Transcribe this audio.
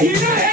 He